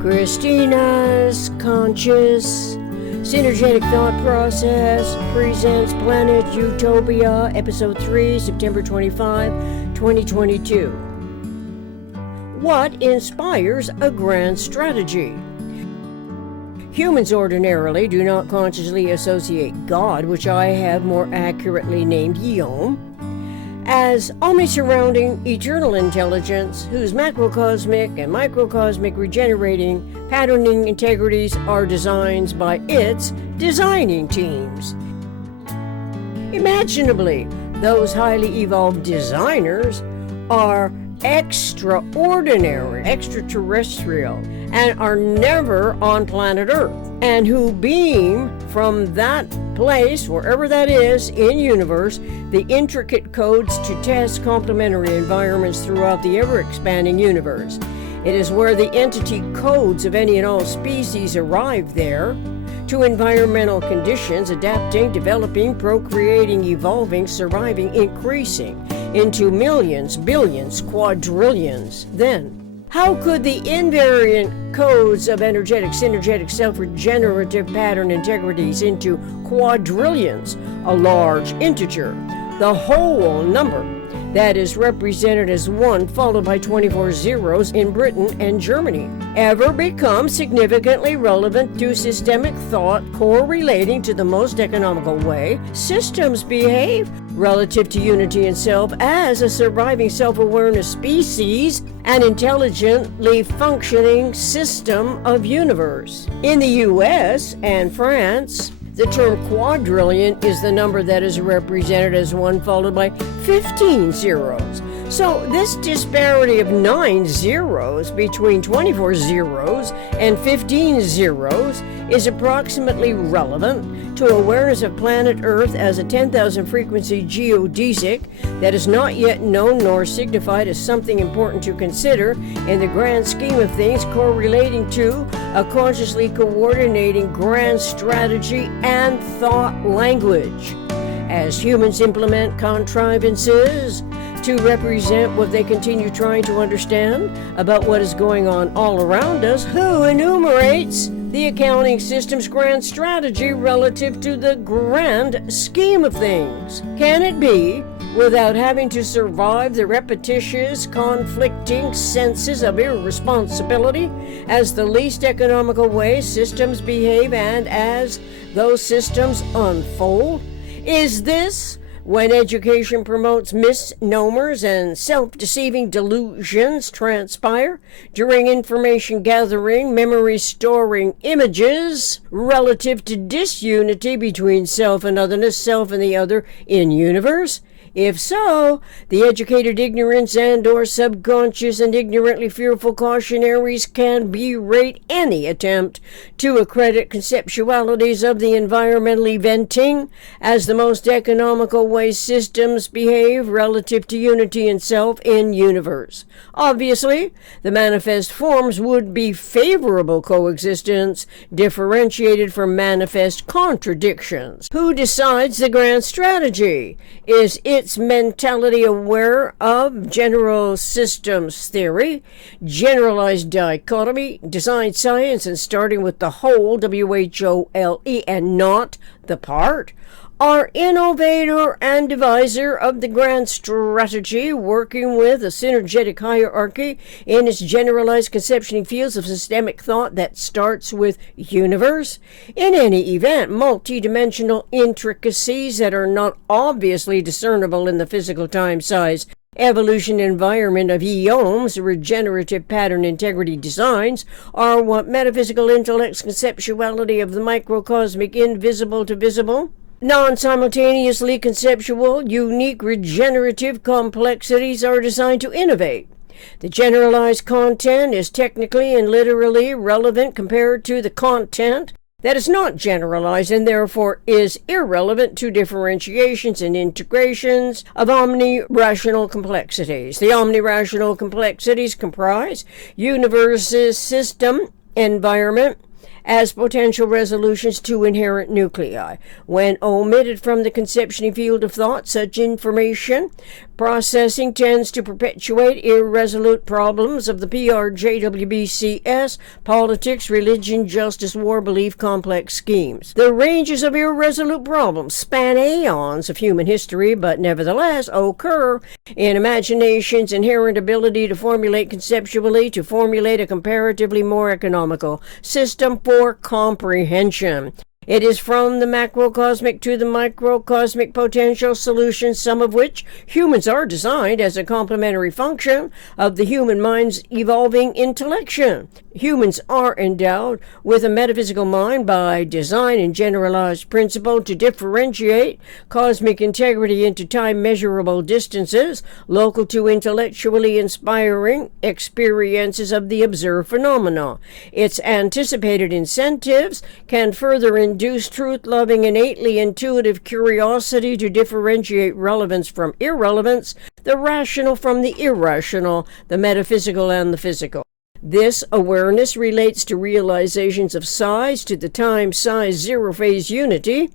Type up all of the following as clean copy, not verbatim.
Christina's Conscious Synergetic Thought Process presents Planet Utopia, Episode 3, September 25, 2022. What inspires a grand strategy? Humans ordinarily do not consciously associate God, which I have more accurately named Yom, as omni-surrounding eternal intelligence whose macrocosmic and microcosmic regenerating patterning integrities are designed by its designing teams. Imaginably, those highly evolved designers are extraordinary, extraterrestrial, and are never on planet Earth, and who beam from that place, wherever that is in universe, the intricate codes to test complementary environments throughout the ever-expanding universe. It is where the entity codes of any and all species arrive there to environmental conditions, adapting, developing, procreating, evolving, surviving, increasing into millions, billions, quadrillions. Then, how could the invariant codes of energetic-synergetic self-regenerative pattern integrities into quadrillions, a large integer, the whole number that is represented as 1 followed by 24 zeros in Britain and Germany, ever become significantly relevant to systemic thought correlating to the most economical way systems behave relative to unity and self as a surviving self-awareness species and intelligently functioning system of universe? In the US and France, the term quadrillion is the number that is represented as 1 followed by 15 zeros. So this disparity of 9 zeros between 24 zeros and 15 zeros is approximately relevant to awareness of planet Earth as a 10,000 frequency geodesic that is not yet known nor signified as something important to consider in the grand scheme of things, correlating to a consciously coordinating grand strategy and thought language. As humans implement contrivances to represent what they continue trying to understand about what is going on all around us, who enumerates the accounting system's grand strategy relative to the grand scheme of things? Can it be without having to survive the repetitious, conflicting senses of irresponsibility as the least economical way systems behave and as those systems unfold? Is this when education promotes misnomers and self-deceiving delusions transpire during information gathering, memory storing images relative to disunity between self and otherness, self and the other in universe? If so, the educated ignorance and or subconscious and ignorantly fearful cautionaries can berate any attempt to accredit conceptualities of the environmentally venting as the most economical way systems behave relative to unity and self in universe. Obviously, the manifest forms would be favorable coexistence, differentiated from manifest contradictions. Who decides the grand strategy? Is its mentality aware of general systems theory, generalized dichotomy, design science, and starting with the whole, W-H-O-L-E, and not the part? Our innovator and deviser of the grand strategy, working with a synergetic hierarchy in its generalized conceptioning fields of systemic thought that starts with universe? In any event, multidimensional intricacies that are not obviously discernible in the physical time-size evolution environment of eons, regenerative pattern integrity designs, are what metaphysical intellect's conceptuality of the microcosmic invisible to visible, non-simultaneously conceptual, unique regenerative complexities are designed to innovate. The generalized content is technically and literally relevant compared to the content that is not generalized and therefore is irrelevant to differentiations and integrations of omni-rational complexities. The omni-rational complexities comprise universe's system, environment, as potential resolutions to inherent nuclei. When omitted from the conceptioning field of thought, such information processing tends to perpetuate irresolute problems of the PRJWBCS, politics, religion, justice, war, belief, complex schemes. The ranges of irresolute problems span aeons of human history, but nevertheless occur in imagination's inherent ability to formulate conceptually, to formulate a comparatively more economical system for comprehension. It is from the macrocosmic to the microcosmic potential solutions, some of which humans are designed as a complementary function of the human mind's evolving intellection. Humans are endowed with a metaphysical mind by design and generalized principle to differentiate cosmic integrity into time-measurable distances, local to intellectually inspiring experiences of the observed phenomena. Its anticipated incentives can further induce truth-loving, innately intuitive curiosity to differentiate relevance from irrelevance, the rational from the irrational, the metaphysical and the physical. This awareness relates to realizations of size, to the time-size zero-phase unity,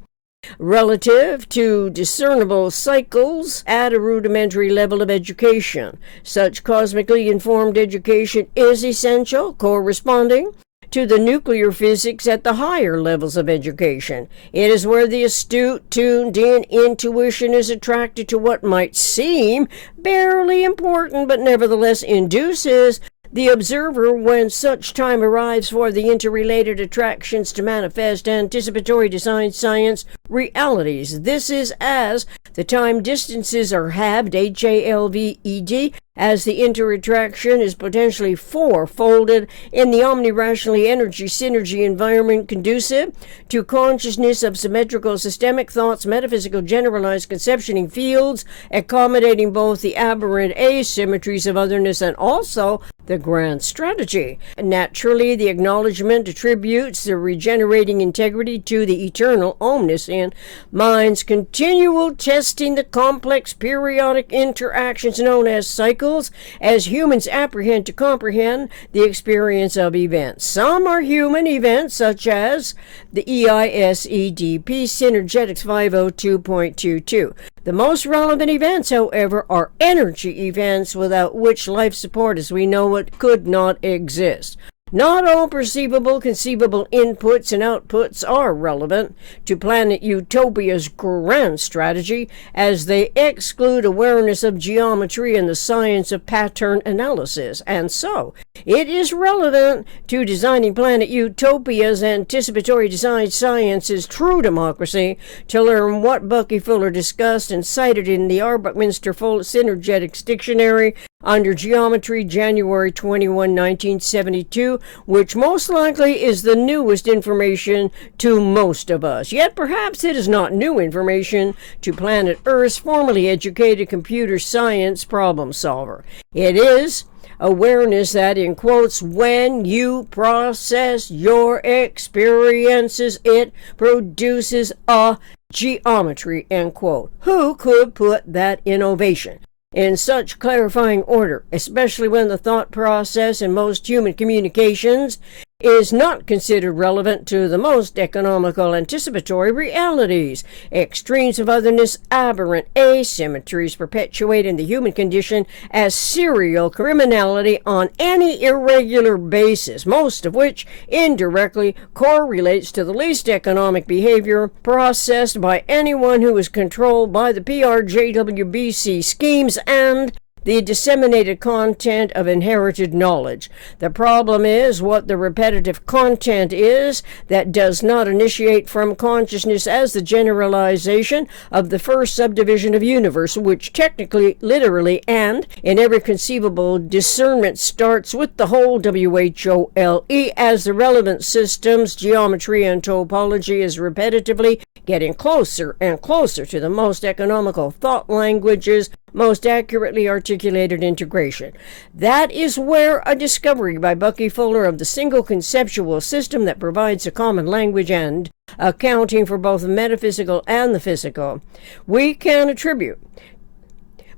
relative to discernible cycles at a rudimentary level of education. Such cosmically informed education is essential, corresponding to the nuclear physics at the higher levels of education. It is where the astute, tuned-in intuition is attracted to what might seem barely important, but nevertheless induces the observer, when such time arrives for the interrelated attractions to manifest anticipatory design science realities. This is as the time distances are halved, HALVED, as the interattraction is potentially fourfolded in the omni-rationally energy-synergy environment conducive to consciousness of symmetrical systemic thoughts, metaphysical generalized conceptioning fields, accommodating both the aberrant asymmetries of otherness and also the grand strategy. Naturally, the acknowledgement attributes the regenerating integrity to the eternal omniscient mind's continual testing the complex periodic interactions known as cycles, as humans apprehend to comprehend the experience of events. Some are human events, such as the EISEDP Synergetics 502.22. The most relevant events, however, are energy events, without which life support as we know it could not exist. Not all perceivable, conceivable inputs and outputs are relevant to planet Utopia's grand strategy, as they exclude awareness of geometry and the science of pattern analysis. And so, it is relevant to designing planet Utopia's anticipatory design science's true democracy to learn what Bucky Fuller discussed and cited in the Buckminster Fuller Synergetics Dictionary under Geometry, January 21, 1972, which most likely is the newest information to most of us. Yet perhaps it is not new information to planet Earth's formerly educated computer science problem solver. It is awareness that, in quotes, when you process your experiences, it produces a geometry, end quote. Who could put that innovation in such clarifying order, especially when the thought process in most human communications is not considered relevant to the most economical anticipatory realities? Extremes of otherness, aberrant asymmetries perpetuate in the human condition as serial criminality on any irregular basis, most of which indirectly correlates to the least economic behavior processed by anyone who is controlled by the PRJWBC schemes and the disseminated content of inherited knowledge. The problem is what the repetitive content is that does not initiate from consciousness as the generalization of the first subdivision of universe, which technically, literally, and in every conceivable discernment starts with the whole WHOLE as the relevant systems, geometry, and topology is repetitively getting closer and closer to the most economical thought languages, most accurately articulated integration. That is where a discovery by Bucky Fuller of the single conceptual system that provides a common language and accounting for both the metaphysical and the physical, we can attribute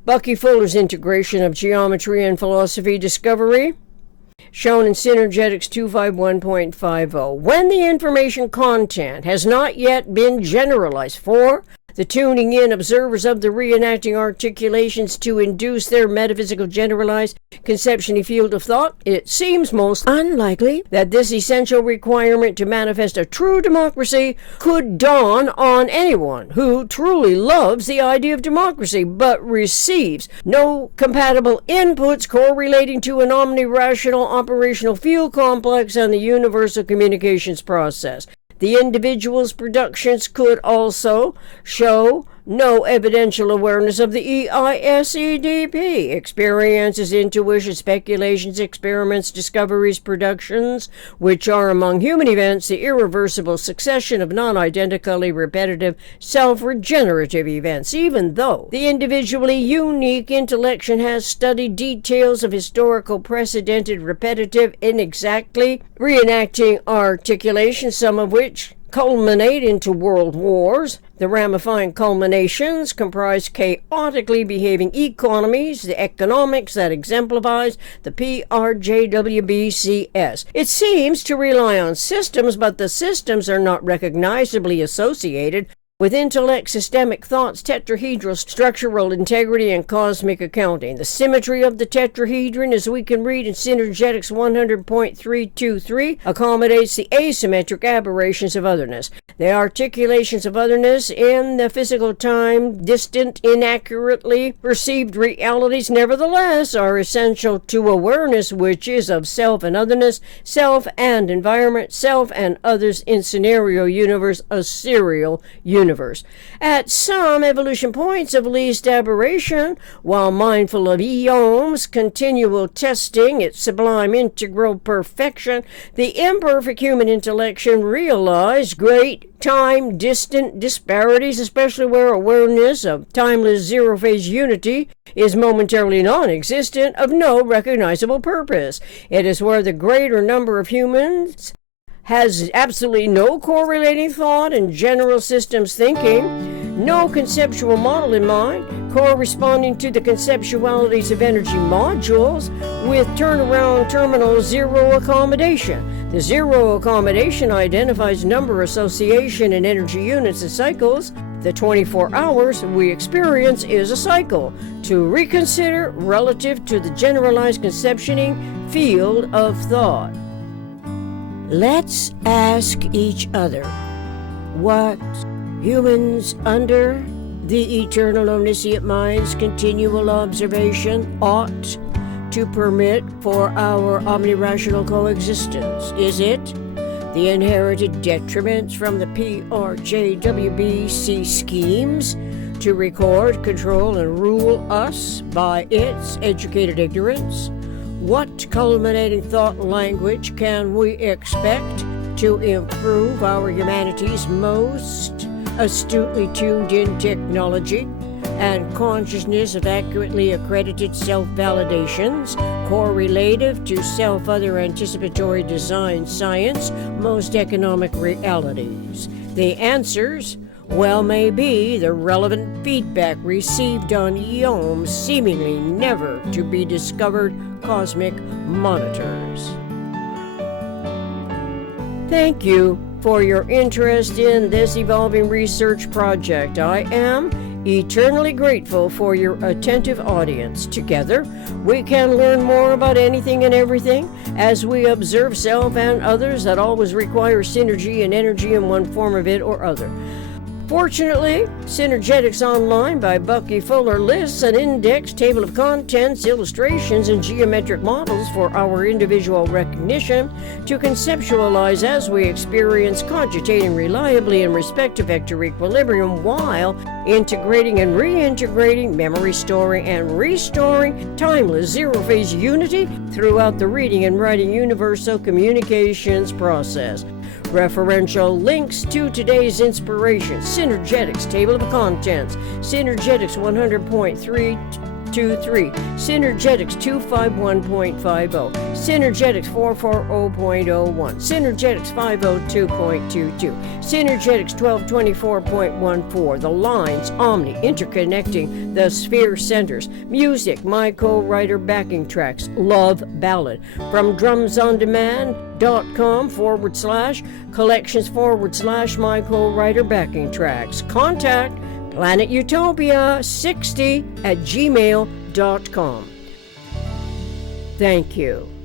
Bucky Fuller's integration of geometry and philosophy discovery, shown in Synergetics 251.50. When the information content has not yet been generalized for the tuning in observers of the reenacting articulations to induce their metaphysical generalized conception field of thought, it seems most unlikely that this essential requirement to manifest a true democracy could dawn on anyone who truly loves the idea of democracy but receives no compatible inputs correlating to an omni-rational operational field complex and the universal communications process. The individual's productions could also show no evidential awareness of the EISEDP, experiences, intuitions, speculations, experiments, discoveries, productions, which are among human events the irreversible succession of non-identically repetitive self-regenerative events, even though the individually unique intellection has studied details of historical precedented repetitive inexactly reenacting articulations, some of which culminate into world wars. The ramifying culminations comprise chaotically behaving economies, the economics that exemplifies the PRJWBCS. It seems to rely on systems, but the systems are not recognizably associated with intellect, systemic thoughts, tetrahedral structural integrity, and cosmic accounting. The symmetry of the tetrahedron, as we can read in Synergetics 100.323, accommodates the asymmetric aberrations of otherness. The articulations of otherness in the physical time, distant, inaccurately perceived realities, nevertheless, are essential to awareness, which is of self and otherness, self and environment, self and others in scenario universe, a serial universe. At some evolution points of least aberration, while mindful of eons, continual testing, its sublime integral perfection, the imperfect human intellection realized great time distant disparities, especially where awareness of timeless zero-phase unity is momentarily non-existent, of no recognizable purpose. It is where the greater number of humans has absolutely no correlating thought and general systems thinking, no conceptual model in mind, corresponding to the conceptualities of energy modules with turnaround terminal zero accommodation. The zero accommodation identifies number association in energy units and cycles. The 24 hours we experience is a cycle to reconsider relative to the generalized conceptioning field of thought. Let's ask each other what humans under the eternal omniscient mind's continual observation ought to permit for our omni-rational coexistence. Is it the inherited detriments from the PRJWBC schemes to record, control, and rule us by its educated ignorance? What culminating thought language can we expect to improve our humanity's most astutely tuned in technology and consciousness of accurately accredited self-validations, correlative to self-other anticipatory design science, most economic realities? The answers well may be the relevant feedback received on eons seemingly never to be discovered cosmic monitors. Thank you for your interest in this evolving research project. I am eternally grateful for your attentive audience. Together, we can learn more about anything and everything as we observe self and others that always require synergy and energy in one form of it or other. Fortunately, Synergetics Online by Bucky Fuller lists an index, table of contents, illustrations, and geometric models for our individual recognition to conceptualize as we experience, cogitating reliably in respect to vector equilibrium while integrating and reintegrating, memory storing and restoring timeless zero-phase unity throughout the reading and writing universal communications process. Referential links to today's inspiration: Synergetics Table of Contents, Synergetics 100.323, Synergetics 251.50, Synergetics 440.01, Synergetics 502.22, Synergetics 1224.14, The Lines, Omni, Interconnecting the Sphere Centers, Music, My Co-Writer Backing Tracks, Love Ballad, from drumsondemand.com/collections/my co-writer backing tracks. Contact planetutopia60@gmail.com. Thank you.